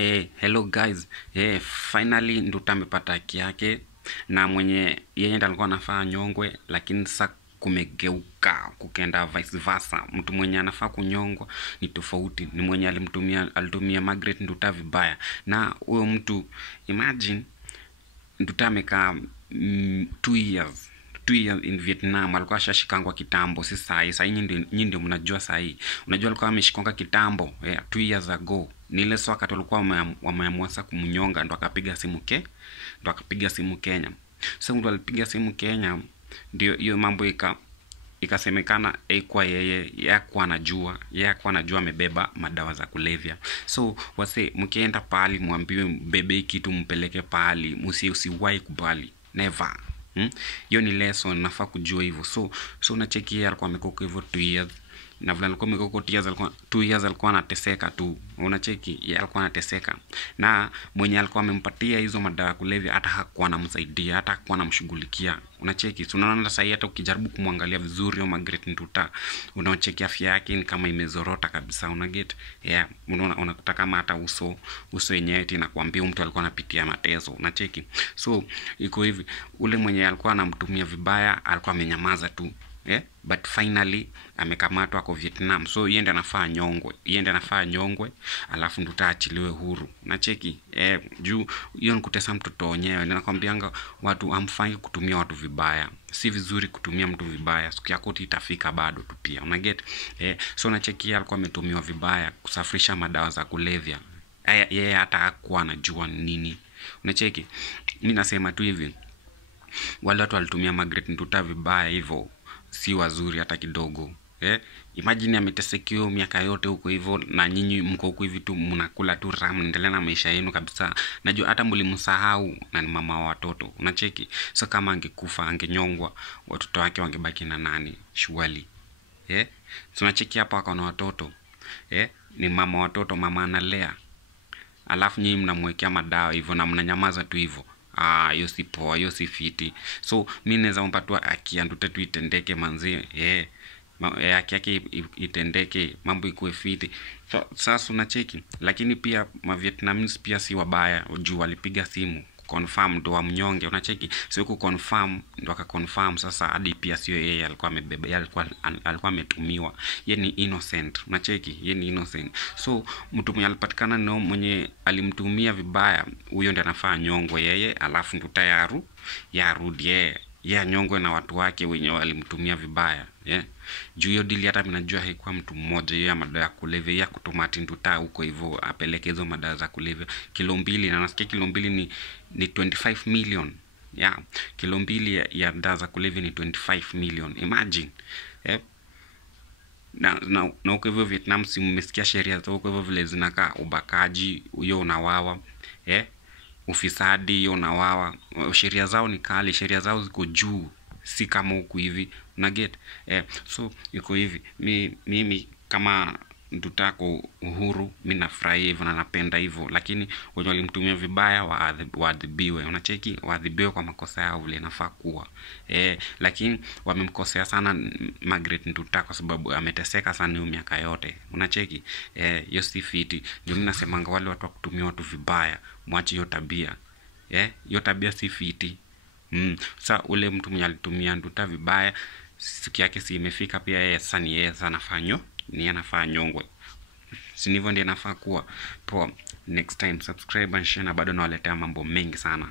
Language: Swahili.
Hello guys. Finally Nduta amepata haki yake, na mwenye yeye ndiye alikuwa anafaa nyongwe, lakini sasa kumegeuka kukenda vice versa. Mtu mwenye anafaa kunyongwa ni tofauti, ni mwenye alitumia Margaret Nduta vibaya. Na huyo mtu, imagine Nduta amekaa 2 years in Vietnam. Alikuwa ashashikangwa kitambo, si saa hii nyinyi ndio mnajua saa hii. Unajua alikuwa ameshikonga kitambo 2 years ago. Ni ile swaka tulikuwa wameamua sasa kumnyonga, ndo akapiga simu Kenya. Sasa mtu alipiga simu Kenya, ndio hiyo mambo ikasemekana kwa yeye hakuwa anajua amebeba madawa za kulevya. So wase, mkienda pahali mwambiwe bebe kitu mpeleke pahali, usiwahi kubali, never. Hiyo ni lesson, nafaa kujua hivyo. So unacheki alikuwa amekoko hivyo 2 years. Na vile alikuwa amekoko 2 years alikuwa anateseka tu. Unacheki yeye alikuwa anateseka. Na mwenye alikuwa amempatia hizo madawa kulevya hata hakuwa anamsaidia, hata hakuwa anamshughulikia. Unacheki, so unaona sasa hata ukijaribu kumwangalia vizuri Margaret Nduta, unaocheki afya yake ni kama imezorota kabisa, unaget. Unakuta kama hata uso yenyewe inakwambia mtu alikuwa anapitia mateso, unacheki. So iko hivi, ule mwenye alikuwa anamtumia vibaya alikuwa amenyamaza tu. But finally amekamatwa kwa Vietnam. So yeye ndiye anafaa nyongwe, alafu Nduta aachiliwe huru. Unacheki juu hiyo ni kutesa mtoto wenyewe. Ninakwambianga watu amfanyi kutumia watu vibaya. Si vizuri kutumia mtu vibaya. Siku yako itafika bado tu pia. Unaget? So unacheki alikuwa ametumiwa vibaya kusafirisha madawa za kulevya. Yeye hata hakuwa anajua nini. Unacheki? Mimi nasema tu hivi, wale watu walitumia Margaret Nduta vibaya hivyo si wazuri hata kidogo. Imagine ametesekea miaka yote huko hivyo, na nyinyi mko huko hivi tu mnakula tu raha, mnaendelea na maisha yenu kabisa. Najua hata mlimsahau na ni mama wa watoto. Unacheki? So kama angekufa, angenyongwa, watoto wake wangebaki na nani? Surely. So unacheki hapa akaona watoto. Ni mama wa watoto, mama analea. Alafu nyinyi mnamwekea madawa hivyo na mnanyamaza tu hivyo. Hiyo si poa, hiyo si fiti. So mimi naweza omba tu haki ya Nduta tu itendeke manzi. Haki yake itendeke, mambo ikuwe fiti. Sasa unacheki, lakini pia Vietnamese pia si wabaya, juu walipiga simu confirm ndo wamnyonge. Unacheki, sio kuconfirm ndo akaconfirm. Sasa hadi pia sio yeye alikuwa amebeba, yeye alikuwa ametumiwa. Yeye ni innocent. Unacheki, yeye ni innocent. So mtu mwenye alipatikana no mwenye alimtumia vibaya, huyo ndiye anafaa nyongwe yeye, alafu Nduta yarudi yeye nyongwe na watu wake wenye walimtumia vibaya. Juu hiyo dili hata mimi najua haikuwa mtu mmoja, yeye madawa ya kulevya ya kutuma Nduta huko hivyo apeleke hizo madawa za kulevya kilo 2, na nasikia kilo 2 ni 25 million. Kilo 2 ya dawa za kulevya ni 25 million. Imagine. Na huko hivyo Vietnam, si mmesikia sheria za huko hivyo vile zinakaa? Ubakaji hiyo unawawa, ufisadi hiyo unawawa. Sheria zao ni kali, sheria zao ziko juu, si kama huku hivi. Unaget? So iko hivi, mimi kama Nduta kwa uhuru, mimi nafurahi hivyo na napenda hivyo, lakini wenye walimtumia vibaya waadhibiwe. Unacheki, waadhibiwe kwa makosa yao vile inafaa kuwa. Lakini wamemkosea sana Margaret Nduta kwa sababu ameteseka sana hiyo miaka yote. Unacheki, hiyo si fiti. Ndio mimi nasemanga wale watu wa kutumia watu vibaya, mwache hiyo tabia. Hiyo tabia si fiti. Sasa ule mtu mwenye alitumia Nduta vibaya, siku yake si imefika pia yeye. Sasa ni yeye anafaa nyongwe. Si ndivyo ndiye anafaa kuwa? Poa. Next time subscribe and share, na bado nawaletea mambo mengi sana.